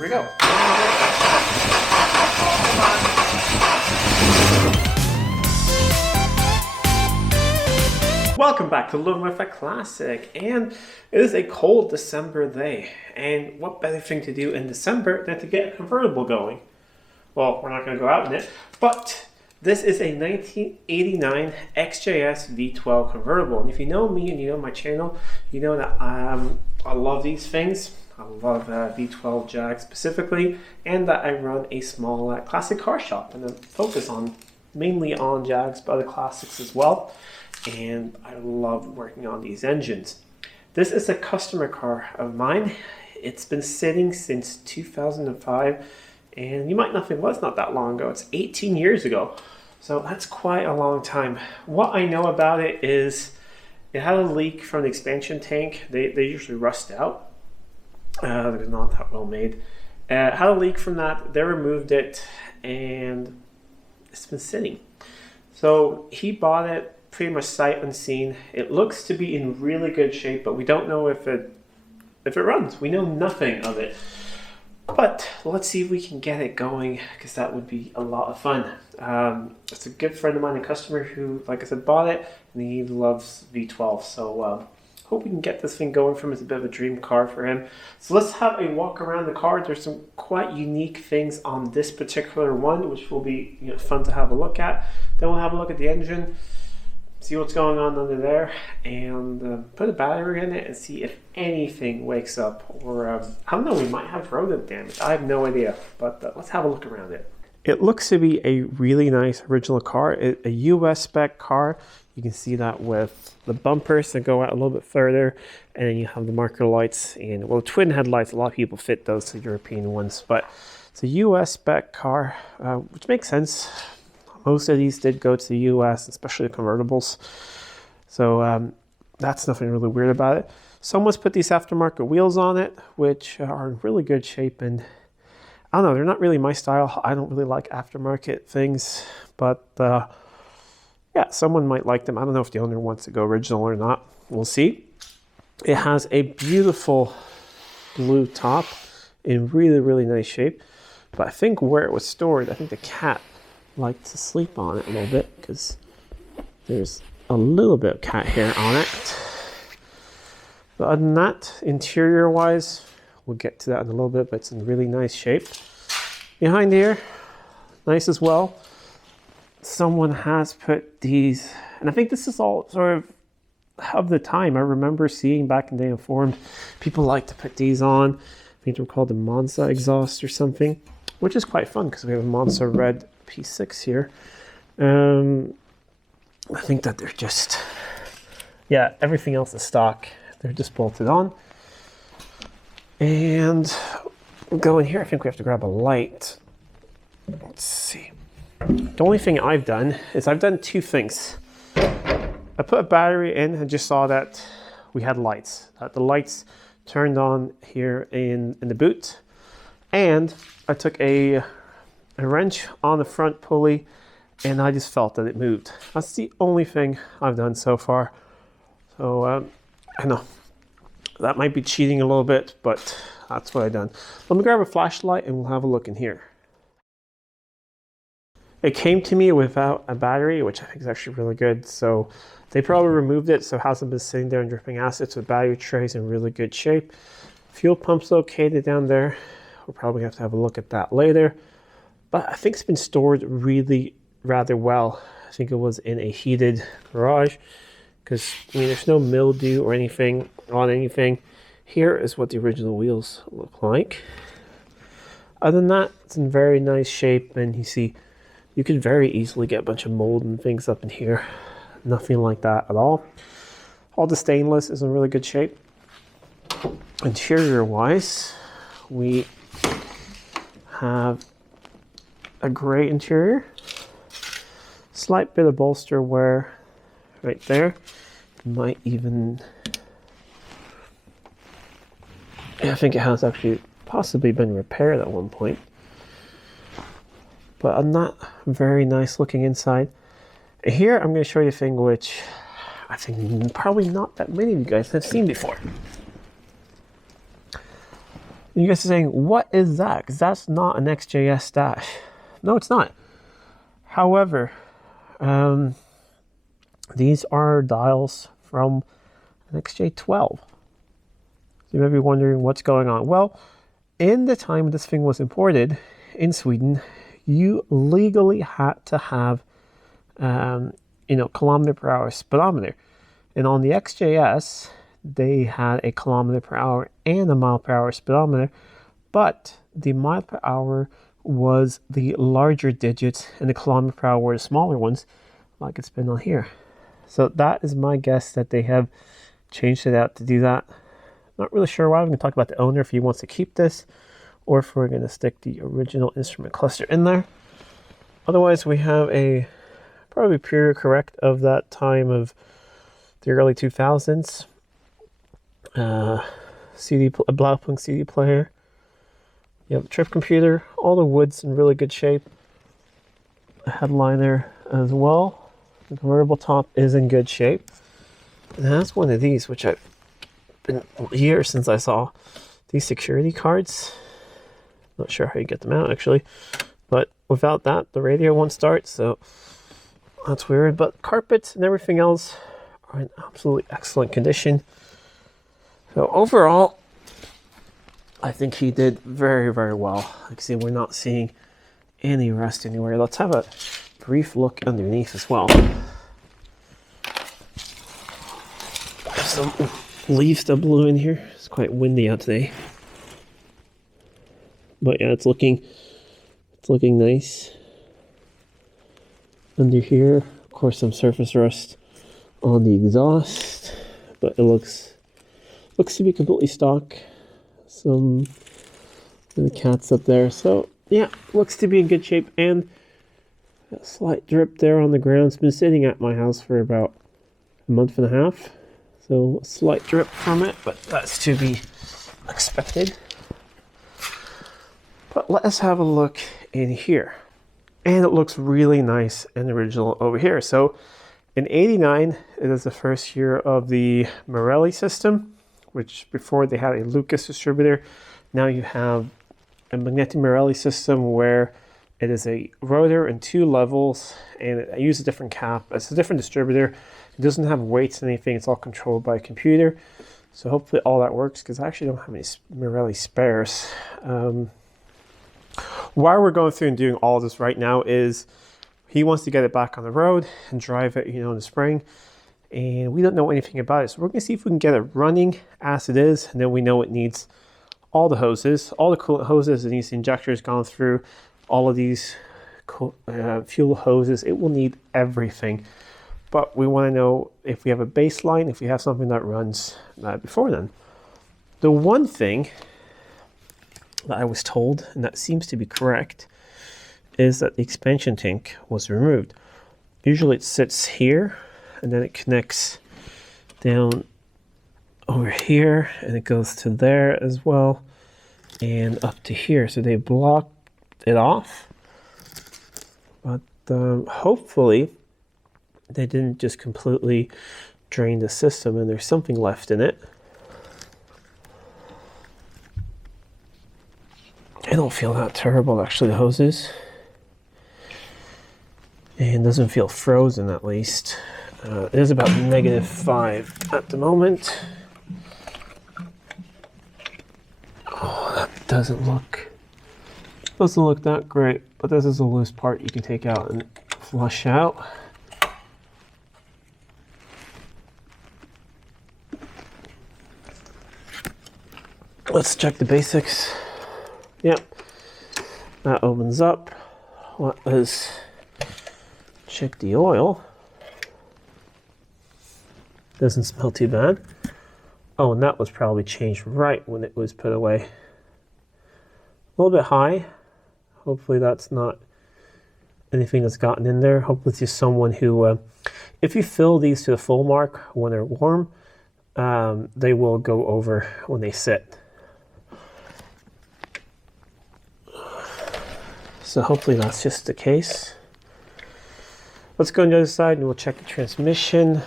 Here we go. Welcome back to Living with a Classic, and it is a cold December day, and what better thing to do in December than to get a convertible going? Well, we're not going to go out in it, but this is a 1989 XJS V12 convertible, and if you know me and you know my channel, you know that I love these things. I love V12 Jag specifically, and that I run a small classic car shop, and I focus on mainly on Jags, but other classics as well. And I love working on these engines. This is a customer car of mine. It's been sitting since 2005, and you might not think, well, it's not that long ago. It's 18 years ago, so that's quite a long time. What I know about it is it had a leak from the expansion tank. They usually rust out. They're not that well made. Had a leak from that. They removed it, and it's been sitting. So he bought it pretty much sight unseen. It looks to be in really good shape, but we don't know if it runs. We know nothing of it. But let's see if we can get it going, because that would be a lot of fun. It's a good friend of mine, a customer who, like I said, bought it, and he loves V12. So hope we can get this thing going for him. It's a bit of a dream car for him. So let's have a walk around the car. There's some quite unique things on this particular one, which will be fun to have a look at. Then we'll have a look at the engine, see what's going on under there, and put a battery in it and see if anything wakes up, or I don't know, we might have rodent damage. I have no idea, but let's have a look around it. It looks to be a really nice original car, a US spec car. You can see that with the bumpers that go out a little bit further, and then you have the marker lights, and well, twin headlights, a lot of people fit those to European ones, but it's a US spec car, which makes sense. Most of these did go to the US, especially the convertibles. So that's nothing really weird about it. Someone's put these aftermarket wheels on it, which are in really good shape. And I don't know, they're not really my style. I don't really like aftermarket things. But yeah, someone might like them. I don't know if the owner wants to go original or not. We'll see. It has a beautiful blue top in really, really nice shape. But I think where it was stored, I think the cat like to sleep on it a little bit, because there's a little bit of cat hair on it. But other than that, interior wise, we'll get to that in a little bit, but it's in really nice shape. Behind here, nice as well. Someone has put these, and I think this is all sort of the time. I remember seeing back in the day in forums, people like to put these on. I think they were called the Monza exhaust or something, which is quite fun because we have a Monza red P6 here. I think that they're just, yeah, everything else is stock. They're just bolted on. And we'll go in here. I think we have to grab a light. Let's see. The only thing I've done is I've done two things. I put a battery in and just saw that we had lights. The lights turned on here in the boot. And I took a wrench on the front pulley, and I just felt that it moved. That's the only thing I've done so far. So I know that might be cheating a little bit, but that's what I've done. Let me grab a flashlight and we'll have a look in here. It came to me without a battery, which I think is actually really good. So they probably removed it, so it hasn't been sitting there and dripping acid. So the battery tray's in really good shape. Fuel pump's located down there. We'll probably have to have a look at that later. But I think it's been stored really rather well. I think it was in a heated garage, because I mean, there's no mildew or anything on anything. Here is what the original wheels look like. Other than that, it's in very nice shape, and you see you could very easily get a bunch of mold and things up in here. Nothing like that at all. All the stainless is in really good shape. Interior wise, we have a gray interior, slight bit of bolster wear right there. Might even, yeah, I think it has actually possibly been repaired at one point. But a not very nice looking inside. Here I'm going to show you a thing which I think probably not that many of you guys have seen before. You guys are saying, what is that? Because that's not an XJS dash. No, it's not. However, these are dials from an XJ12. So you may be wondering what's going on. Well, in the time this thing was imported in Sweden, you legally had to have, kilometer per hour speedometer. And on the XJS, they had a kilometer per hour and a mile per hour speedometer, but the mile per hour was the larger digits and the kilometer per hour were the smaller ones, like it's been on here. So that is my guess that they have changed it out to do that. Not really sure why. I'm going to talk about the owner if he wants to keep this, or if we're going to stick the original instrument cluster in there. Otherwise, we have a probably period correct of that time of the early 2000s. A Blaupunkt CD player. You have a trip computer. All the wood's in really good shape. A headliner as well. The convertible top is in good shape. And that's one of these, which I've been years since I saw these security cards. Not sure how you get them out actually, but without that, the radio won't start. So that's weird. But carpets and everything else are in absolutely excellent condition. So overall, I think he did very, very well. Like I see, we're not seeing any rust anywhere. Let's have a brief look underneath as well. Some leaves that blew in here. It's quite windy out today. But yeah, it's looking nice. Under here, of course, some surface rust on the exhaust, but it looks to be completely stock. Some the cats up there, so yeah, looks to be in good shape. And a slight drip there on the ground. It's been sitting at my house for about a month and a half, so a slight drip from it, but that's to be expected. But let us have a look in here, and it looks really nice and original over here. So in '89, it is the first year of the Morelli system, which before they had a Lucas distributor. Now you have a Magneti Morelli system where it is a rotor and 2 levels, and it uses a different cap. It's a different distributor. It doesn't have weights or anything. It's all controlled by a computer. So hopefully all that works, because I actually don't have any Morelli spares. Why we're going through and doing all this right now is he wants to get it back on the road and drive it, in the spring. And we don't know anything about it. So we're going to see if we can get it running as it is. And then we know it needs all the hoses, all the coolant hoses. It needs the injectors gone through, all of these fuel hoses. It will need everything. But we want to know if we have a baseline, if we have something that runs before then. The one thing that I was told, and that seems to be correct, is that the expansion tank was removed. Usually it sits here, and then it connects down over here, and it goes to there as well, and up to here. So they blocked it off, but hopefully they didn't just completely drain the system and there's something left in it. I don't feel that terrible actually, the hoses, and doesn't feel frozen at least. It is about -5 at the moment. Oh, that doesn't look that great, but this is a loose part you can take out and flush out. Let's check the basics. Yep, that opens up. Let's check the oil. Doesn't smell too bad. Oh, and that was probably changed right when it was put away. A little bit high. Hopefully that's not anything that's gotten in there. Hopefully it's just someone who, if you fill these to the full mark when they're warm, they will go over when they sit. So hopefully that's just the case. Let's go on the other side and we'll check the transmission.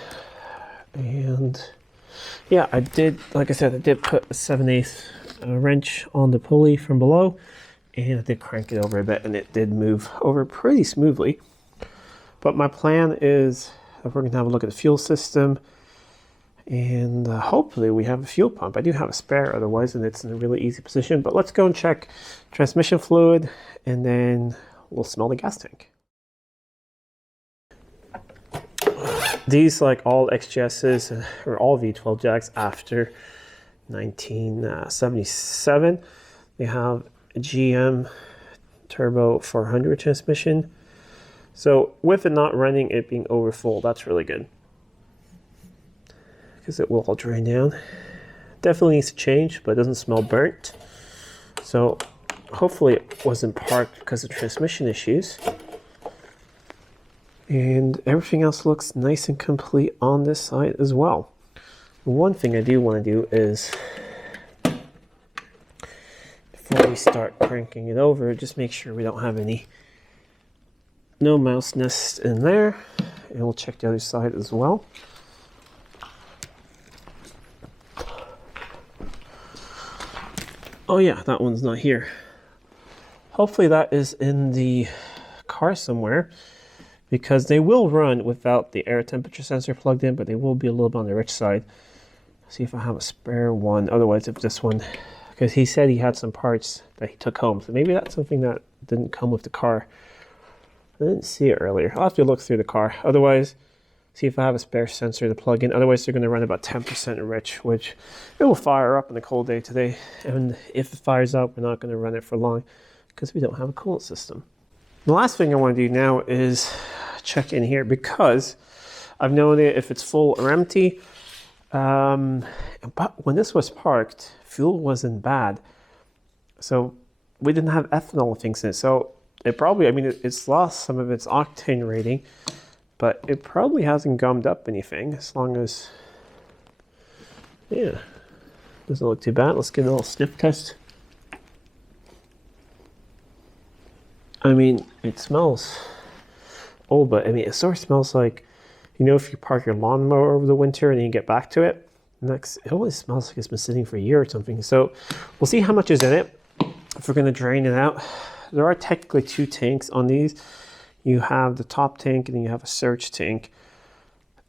And yeah, I did, like I said, I did put a 7/8 a wrench on the pulley from below, and I did crank it over a bit, and it did move over pretty smoothly. But my plan is that we're going to have a look at the fuel system, and hopefully we have a fuel pump. I do have a spare otherwise, and it's in a really easy position. But let's go and check transmission fluid, and then we'll smell the gas tank. These, like all XJSs or all V12 Jags after 1977, they have a GM Turbo 400 transmission. So with it not running, it being over full, that's really good, because it will all drain down. Definitely needs to change, but it doesn't smell burnt. So hopefully it wasn't parked because of transmission issues. And everything else looks nice and complete on this side as well. One thing I do want to do is, before we start cranking it over, just make sure we don't have no mouse nests in there. And we'll check the other side as well. Oh yeah, that one's not here. Hopefully that is in the car somewhere, because they will run without the air temperature sensor plugged in, but they will be a little bit on the rich side. See if I have a spare one. Otherwise, if this one, because he said he had some parts that he took home, so maybe that's something that didn't come with the car. I didn't see it earlier. I'll have to look through the car. Otherwise, see if I have a spare sensor to plug in. Otherwise, they're going to run about 10% rich, which it will fire up on a cold day today. And if it fires up, we're not going to run it for long because we don't have a coolant system. The last thing I want to do now is check in here, because I've known it if it's full or empty. But when this was parked, fuel wasn't bad. So we didn't have ethanol things in it. So it probably, I mean, it's lost some of its octane rating, but it probably hasn't gummed up anything, as long as, yeah, doesn't look too bad. Let's get a little sniff test. I mean, it smells old, but I mean, it sort of smells like, you know, if you park your lawnmower over the winter and then you get back to it, it always smells like it's been sitting for a year or something. So we'll see how much is in it, if we're going to drain it out. There are technically two tanks on these. You have the top tank and then you have a surge tank.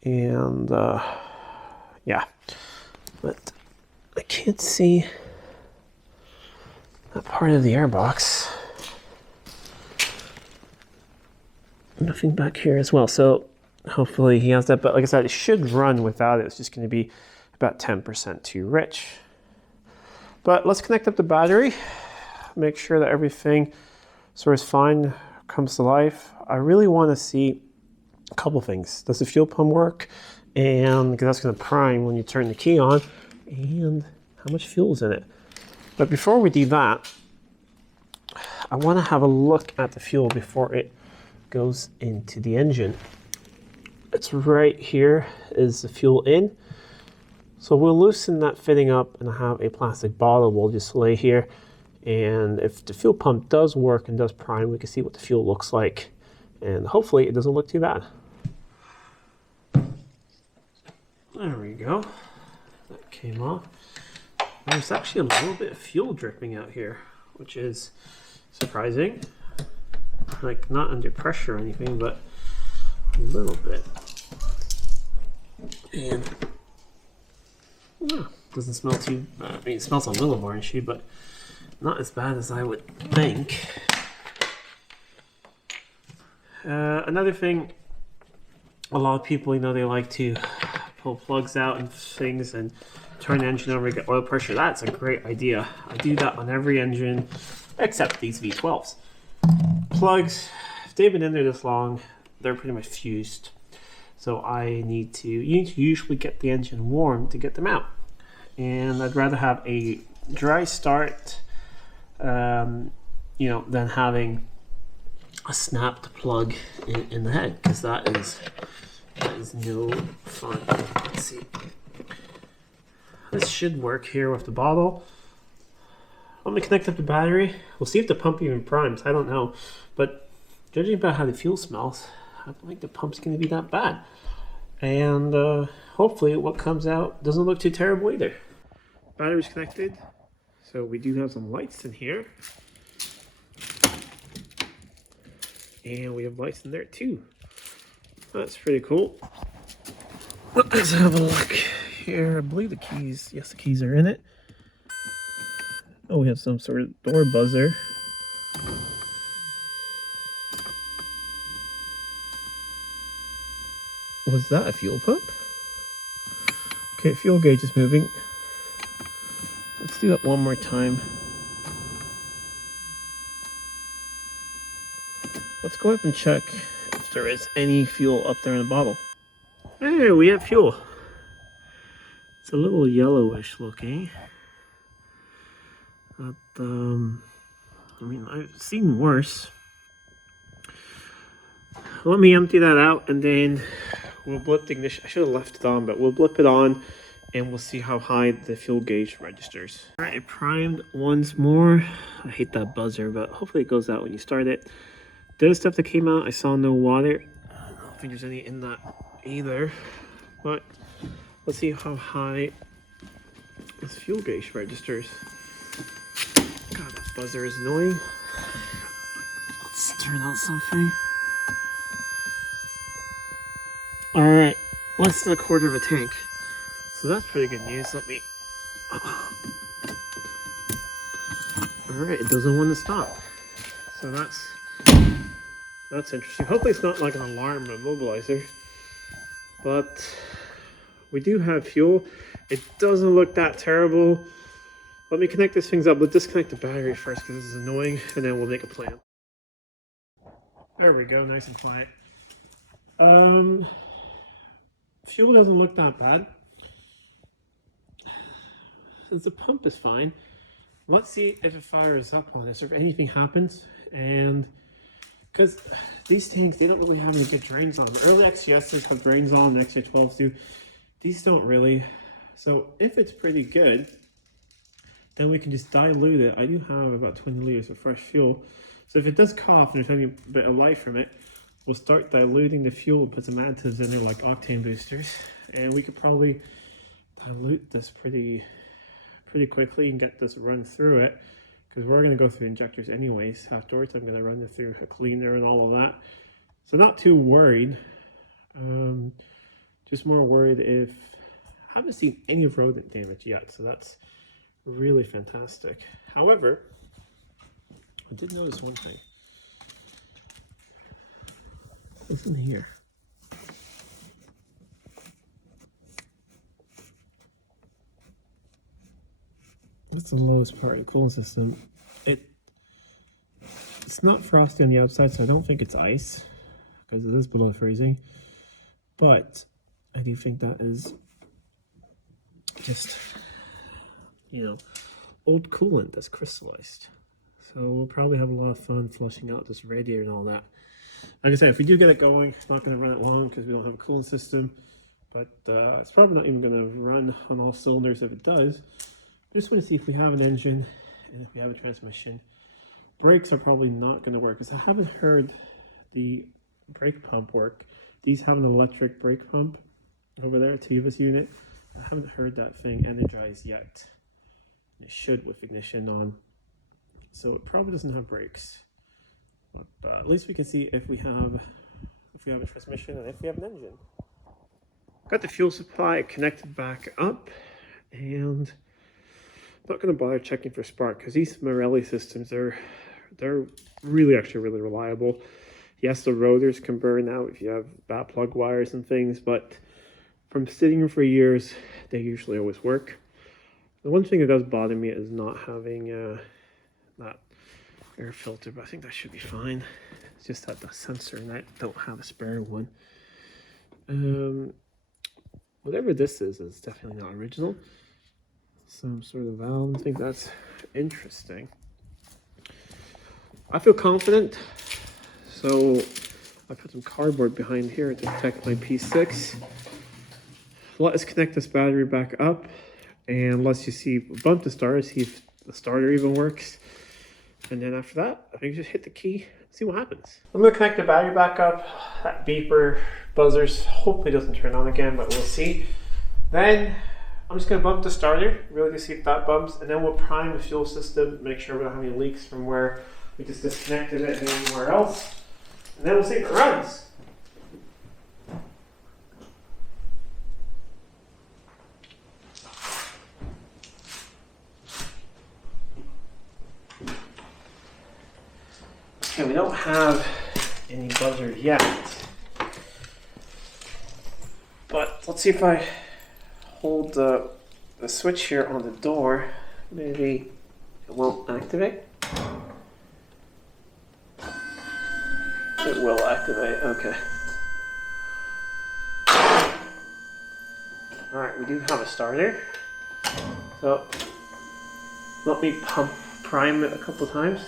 And yeah, but I can't see that part of the airbox. Nothing back here as well. So hopefully he has that. But like I said, it should run without it. It's just going to be about 10% too rich. But let's connect up the battery. Make sure that everything sort of fine, comes to life. I really want to see a couple things. Does the fuel pump work? And because that's going to prime when you turn the key on. And how much fuel is in it? But before we do that, I want to have a look at the fuel before it goes into the engine. It's right here is the fuel in. So we'll loosen that fitting up and have a plastic bottle we'll just lay here. And if the fuel pump does work and does prime, we can see what the fuel looks like. And hopefully it doesn't look too bad. There we go. That came off. There's actually a little bit of fuel dripping out here, which is surprising. Like, not under pressure or anything, but a little bit. And doesn't smell too, I mean, it smells a little orangey, but not as bad as I would think. Another thing, a lot of people, you know, they like to pull plugs out and things and turn the engine over and get oil pressure. That's a great idea. I do that on every engine except these V12s. Plugs, if they've been in there this long, they're pretty much fused. So you need to usually get the engine warm to get them out. And I'd rather have a dry start, you know, than having a snapped plug in the head, because that is no fun. Let's see. This should work here with the bottle. Let me connect up the battery. We'll see if the pump even primes. I don't know, but judging by how the fuel smells, I don't think the pump's going to be that bad. And hopefully what comes out doesn't look too terrible either. Battery's connected. So we do have some lights in here. And we have lights in there too. That's pretty cool. Let's have a look here. I believe the keys, yes, the keys are in it. Oh, we have some sort of door buzzer. Was that a fuel pump? Okay, fuel gauge is moving. Let's do that one more time. Let's go up and check if there is any fuel up there in the bottle. Hey, we have fuel. It's a little yellowish looking. But, I mean, I've seen worse. Let me empty that out and then we'll blip the ignition. I should have left it on, but we'll blip it on and we'll see how high the fuel gauge registers. All right, it primed once more. I hate that buzzer, but hopefully it goes out when you start it. The other stuff that came out, I saw no water. I don't think there's any in that either, but let's see how high this fuel gauge registers. God, that buzzer is annoying. Let's turn on something. All right, less than a quarter of a tank. So that's pretty good news. Let me. All right, it doesn't want to stop. So that's interesting. Hopefully it's not like an alarm immobilizer. But we do have fuel. It doesn't look that terrible. Let me connect these things up. Let's disconnect the battery first because this is annoying, and then we'll make a plan. There we go, nice and quiet. Fuel doesn't look that bad. Since the pump is fine, let's see if it fires up on this or if anything happens. And because these tanks, they don't really have any good drains on them. The early XJSs have drains on, the XJ12s do. These don't really. So if it's pretty good, then we can just dilute it. I do have about 20 liters of fresh fuel. So if it does cough and there's any bit of life from it, we'll start diluting the fuel, put some additives in there like octane boosters. And we could probably dilute this pretty quickly and get this run through it. Because we're going to go through injectors anyways. Afterwards, I'm going to run it through a cleaner and all of that. So not too worried. Just more worried if... I haven't seen any rodent damage yet, so that's really fantastic. However, I did notice one thing. What's in here? That's the lowest part of the cooling system. It's not frosty on the outside, so I don't think it's ice, because it is below freezing. But I do think that is just, you know, old coolant that's crystallized. So we'll probably have a lot of fun flushing out this radiator and all that. Like I said, if we do get it going, it's not going to run it long because we don't have a cooling system. But it's probably not even going to run on all cylinders if it does. I just want to see if we have an engine and if we have a transmission. Brakes are probably not going to work because I haven't heard the brake pump work. These have an electric brake pump over there, Tiva's unit. I haven't heard that thing energized yet. It should with ignition on. So it probably doesn't have brakes. But at least we can see if we have a transmission and if we have an engine. Got the fuel supply connected back up, and I'm not going to bother checking for spark because these Marelli systems they're really really reliable. Yes, the rotors can burn out if you have bad plug wires and things, but from sitting here for years, they usually always work. The one thing that does bother me is not having that air filter, but I think that should be fine. It's just that the sensor, and I don't have a spare one. Whatever this is definitely not original. Some sort of valve. I think that's interesting. I feel confident, so I put some cardboard behind here to protect my P6. Let us connect this battery back up, and let's just see, bump the starter, see if the starter even works. And then after that, I think just hit the key, see what happens. I'm going to connect the battery back up. That beeper buzzers hopefully doesn't turn on again, but we'll see. Then I'm I'm just going to bump the starter, really to see if that bumps, and then we'll prime the fuel system, make sure we don't have any leaks from where we just disconnected it and anywhere else. And then we'll see if it runs. Okay, we don't have any buzzer yet. But let's see if I hold the switch here on the door, maybe it won't activate. It will activate, okay. Alright, we do have a starter. So, let me prime it a couple times.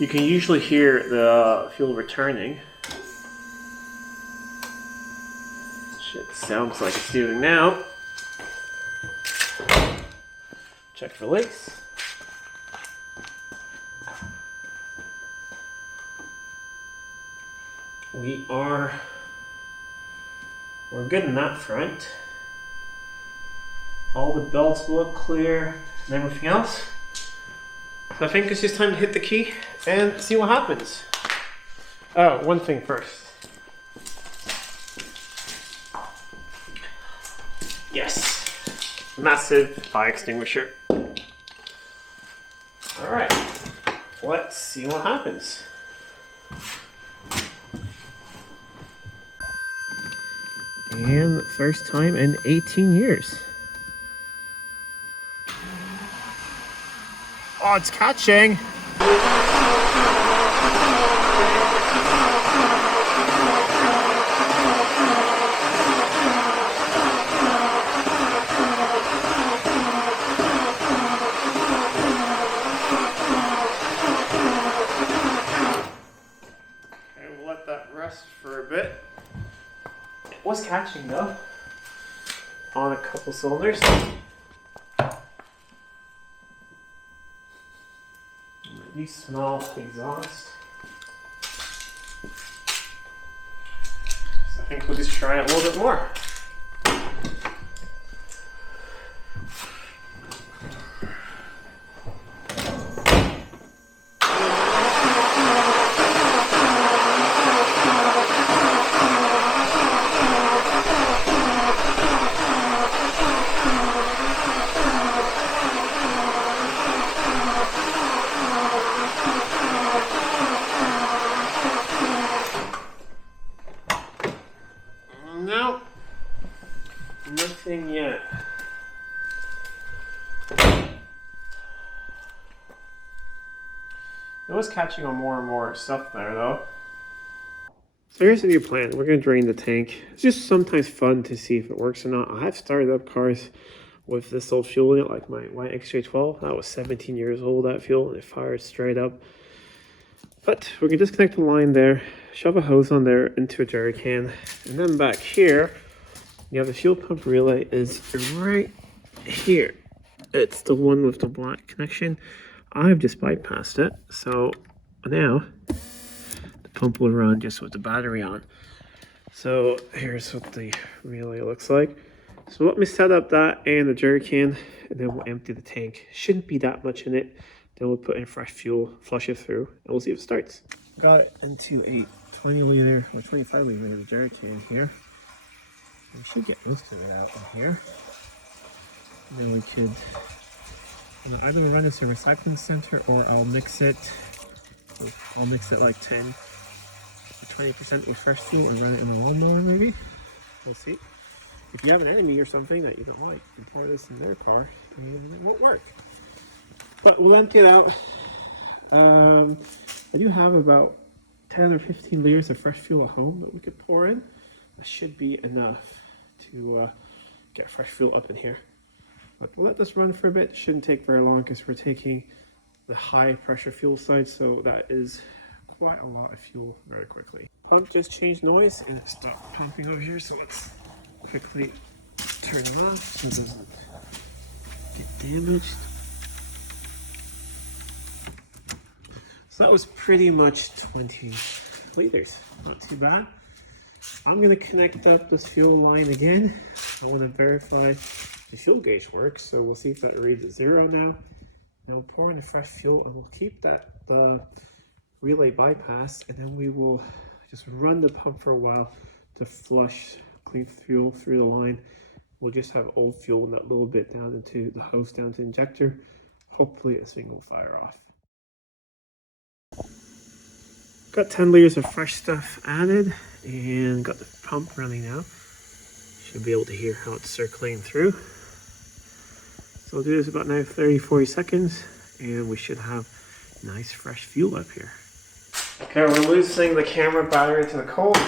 You can usually hear the fuel returning. It sounds like it's doing now. Check for leaks. We're good in that front. All the belts look clear and everything else. So I think it's just time to hit the key and see what happens. Oh, one thing first. Yes, massive fire extinguisher. All right, let's see what happens. And first time in 18 years. Oh, it's catching. For a bit. It was catching though on a couple cylinders. Maybe small exhaust. So I think we'll just try it a little bit more. No, nothing yet. It was catching on more and more stuff there though. So here's the new plan. We're going to drain the tank. It's just sometimes fun to see if it works or not. I have started up cars with this old fuel in it, like my XJ12. That was 17 years old, that fuel, and it fired straight up. But we can disconnect the line there, shove a hose on there into a jerry can, and then back here, you have the fuel pump relay is right here. It's the one with the black connection. I've just bypassed it, so now the pump will run just with the battery on. So here's what the relay looks like. So let me set up that and the jerry can, and then we'll empty the tank. Shouldn't be that much in it. Then we'll put in fresh fuel, flush it through, and we'll see if it starts. Got it into a 20 liter or 25 liter jerry can here. We should get most of it out in here. And then we could either run this to a recycling center or I'll mix it. I'll mix it like 10 or 20% with fresh fuel and run it in a lawnmower maybe. We'll see. If you have an enemy or something that you don't like, you can pour this in their car and it won't work. But we'll empty it out. I do have about 10 or 15 liters of fresh fuel at home that we could pour in. That should be enough to get fresh fuel up in here. But we'll let this run for a bit. It shouldn't take very long because we're taking the high pressure fuel side, so that is quite a lot of fuel very quickly. Pump just changed noise and it stopped pumping over here, so let's quickly turn it off so it doesn't get damaged. So that was pretty much 20 liters, not too bad. I'm gonna connect up this fuel line again I want to verify the fuel gauge works, so we'll see if that reads at 0 now. And we'll pour in the fresh fuel, and we'll keep the relay bypass, and then we will just run the pump for a while to flush clean fuel through the line. We'll just have old fuel in that little bit down into the hose, down to the injector. Hopefully this thing will fire off. Got 10 liters of fresh stuff added and got the pump running now. Should be able to hear how it's circulating through. So we'll do this about now 30-40 seconds and we should have nice fresh fuel up here. Okay, we're losing the camera battery to the cold.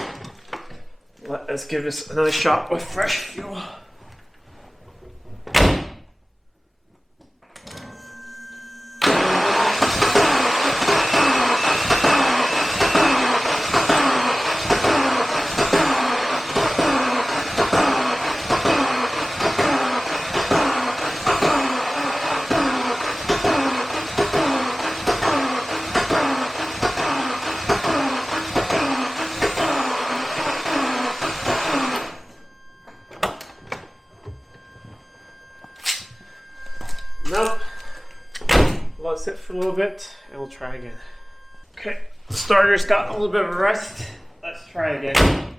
Let's give this another shot with fresh fuel. Nope. Let it sit for a little bit and we'll try again. Okay, the starter's got a little bit of a rest. Let's try again.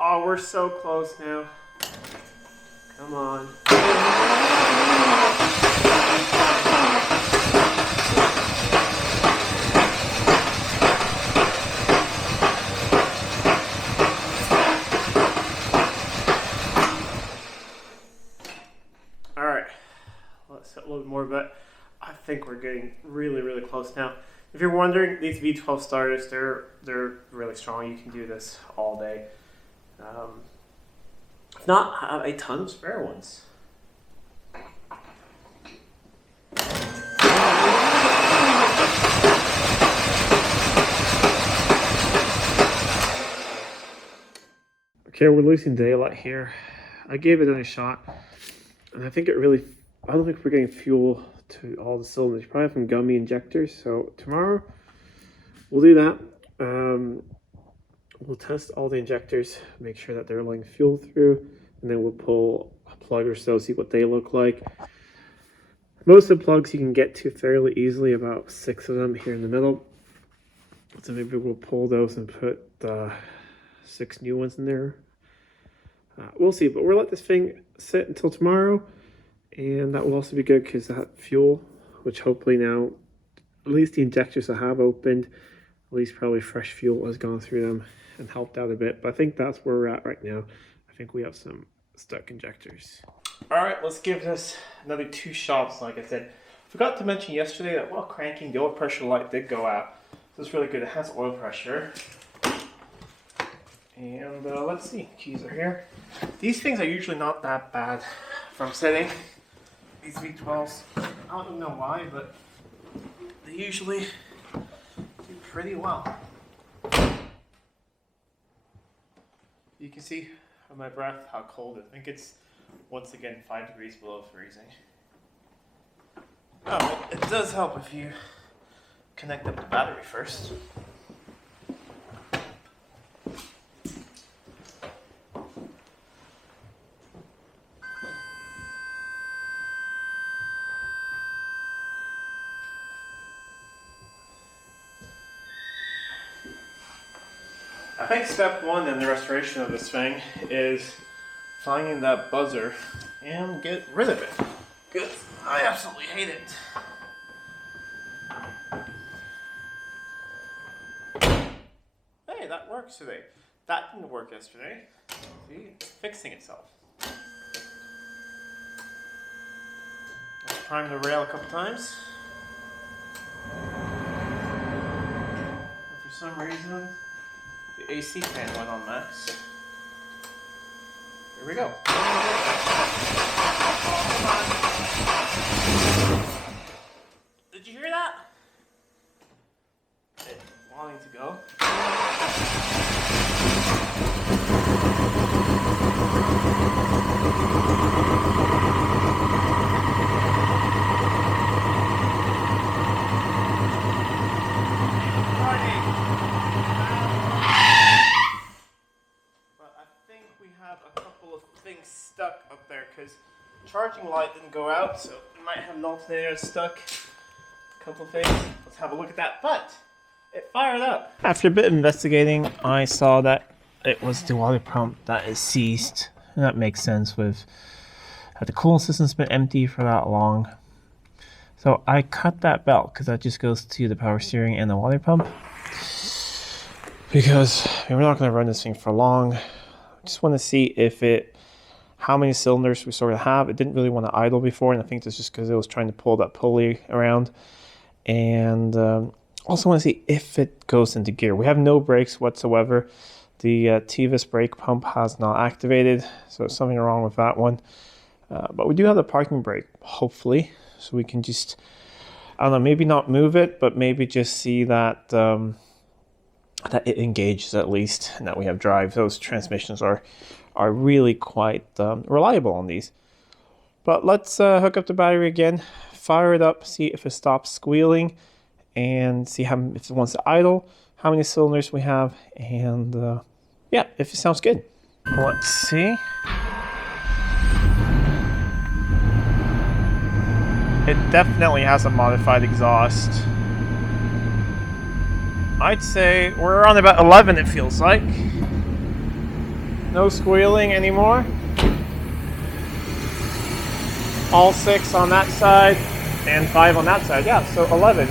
Oh, we're so close now. Come on. Alright, let's hit a little bit more, but I think we're getting really close now. If you're wondering, these V12 starters, they're really strong. You can do this all day. If not, I have a ton of spare ones. Okay, we're losing daylight here. I gave it a shot, and I think I don't think we're getting fuel to all the cylinders. Probably from gummy injectors. So tomorrow we'll do that. We'll test all the injectors, make sure that they're letting fuel through, and then we'll pull a plug or so, see what they look like. Most of the plugs you can get to fairly easily, about 6 of them here in the middle. So maybe we'll pull those and put 6 new ones in there. We'll see, but we'll let this thing sit until tomorrow, and that will also be good because that fuel, which hopefully now, at least the injectors will have opened, at least probably fresh fuel has gone through them and helped out a bit. But I think that's where we're at right now. I think we have some stuck injectors. All right, let's give this another 2 shots. Like I said, forgot to mention yesterday that while cranking, the oil pressure light did go out. So it's really good. It has oil pressure. And let's see, keys are here. These things are usually not that bad from setting. These V12s, I don't know why, but they usually do pretty well. You can see on my breath how cold it is. I think it's once again 5 degrees below freezing. Oh, it does help if you connect up the battery first. I think step 1 in the restoration of this thing is finding that buzzer and get rid of it. Good. I absolutely hate it. Hey, that works today. That didn't work yesterday. See, it's fixing itself. Let's prime the rail a couple times. And for some reason, the AC fan went on max. Here we go. Did you hear that? It wanting to go. charging light didn't go out, so we might have an alternator stuck. A couple things. Let's have a look at that. But it fired up. After a bit of investigating, I saw that it was the water pump that is seized. And that makes sense with the coolant system's been empty for that long. So I cut that belt because that just goes to the power steering and the water pump. Because we're not going to run this thing for long. I just want to see how many cylinders we sort of have. It didn't really want to idle before, and I think that's just because it was trying to pull that pulley around. And also want to see if it goes into gear. We have no brakes whatsoever. The TVS brake pump has not activated, so there's something wrong with that one. But we do have the parking brake, hopefully, so we can just, I don't know, maybe not move it, but maybe just see that that it engages at least, and that we have drive. Those transmissions are really quite reliable on these. But let's hook up the battery again, fire it up, see if it stops squealing, and see if it wants to idle, how many cylinders we have, and yeah, if it sounds good. Let's see. It definitely has a modified exhaust. I'd say we're around about 11, it feels like. No squealing anymore. All 6 on that side and 5 on that side. Yeah, so 11.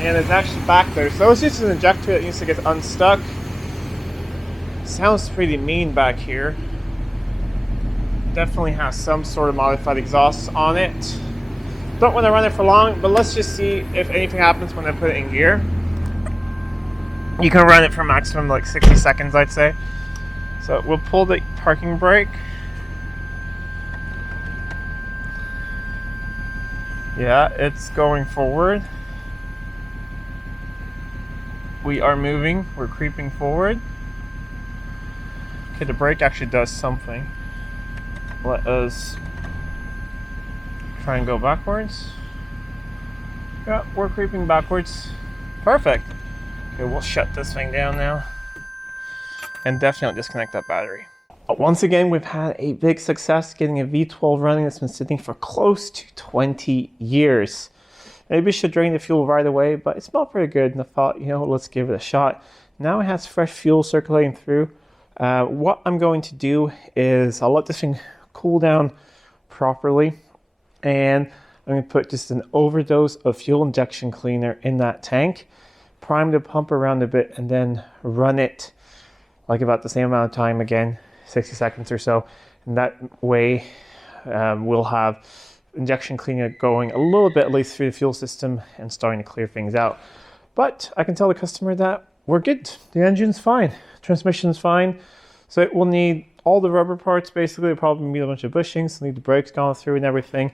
And it's actually back there. So it's just an injector that needs to get unstuck. Sounds pretty mean back here. Definitely has some sort of modified exhaust on it. Don't want to run it for long, but let's just see if anything happens when I put it in gear. You can run it for maximum like 60 seconds, I'd say. So we'll pull the parking brake. Yeah, it's going forward. We are moving, we're creeping forward. Okay, the brake actually does something. Let us try and go backwards. Yeah, we're creeping backwards. Perfect. Okay, we'll shut this thing down now. And definitely disconnect that battery. Once again, we've had a big success getting a V12 running that's been sitting for close to 20 years. Maybe we should drain the fuel right away, but it smelled pretty good, and I thought, you know, let's give it a shot. Now it has fresh fuel circulating through. What I'm going to do is I'll let this thing cool down properly, and I'm going to put just an overdose of fuel injection cleaner in that tank, prime the pump around a bit, and then run it like about the same amount of time again, 60 seconds or so. And that way we'll have injection cleaner going a little bit at least through the fuel system and starting to clear things out. But I can tell the customer that we're good. The engine's fine, transmission's fine. So it will need all the rubber parts basically. It'll probably need a bunch of bushings, need the brakes gone through and everything.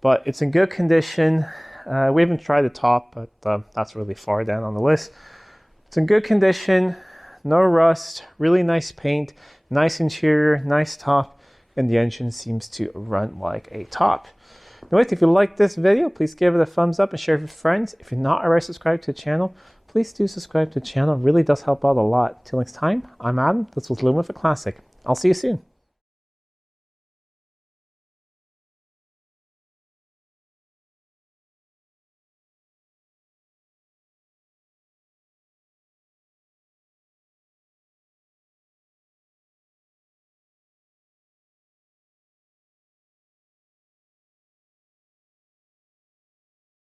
But it's in good condition. We haven't tried the top, but that's really far down on the list. It's in good condition, no rust, really nice paint, nice interior, nice top, and the engine seems to run like a top. Anyway, if you like this video, please give it a thumbs up and share it with friends. If you're not already subscribed to the channel, please do subscribe to the channel. It really does help out a lot. Till next time, I'm Adam. This was Living with a Classic. I'll see you soon.